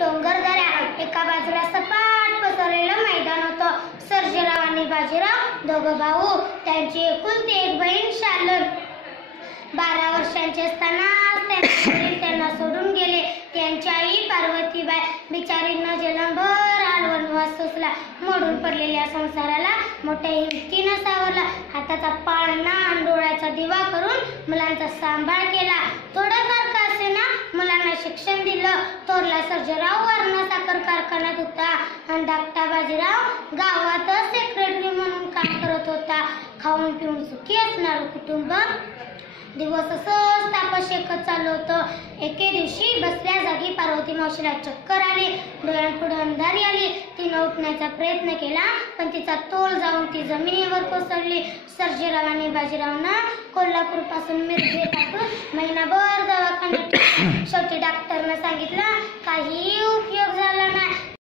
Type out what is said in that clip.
डोंगरदऱ्या, एका बाजूला सपाट पसरलेलं मैदान होतं. सर्जेराव आणि बाजीराव दोघं भाऊ, त्यांची एकुलती एक बहीण शालन. 12 वर्षांचे असताना त्यांना सोडून गेले. त्यांची आई पार्वतीबाई बिचारीनं जन्मभर वनवास सोसला. मोडून पडलेल्या संसाराला मोठ्या हिमतीनं सावरला. हाताचा पाळणा आणि डोळ्याचा दिवा करून मुलांचा सांभाळ केला. थोडंफार का असेना मुलांना शिक्षण दिलं. थोरला सर्जेराव वर्ण साखर कारखान्यात होता आणि धाकटा बाजीराव गावातच सेक्रेटरी म्हणून काम करत होता. खाऊन पिऊन सुखी असणारं कुटुंब दिवस असंच तापशेकत चाललं होतं. एके दिवशी बसल्या जागी पार्वती मावशीला चक्कर आली. डोळ्यांपुढे अंधारी आली. तिनं उठण्याचा प्रयत्न केला, पण तिचा तोल जाऊन ती जमिनीवर कोसळली. सर्जेराव आणि बाजीरावनं कोल्हापूर पासून मिरजे टाकून महिनाभर दवाखान्यात. शेवटी डॉक्टरनं सांगितलं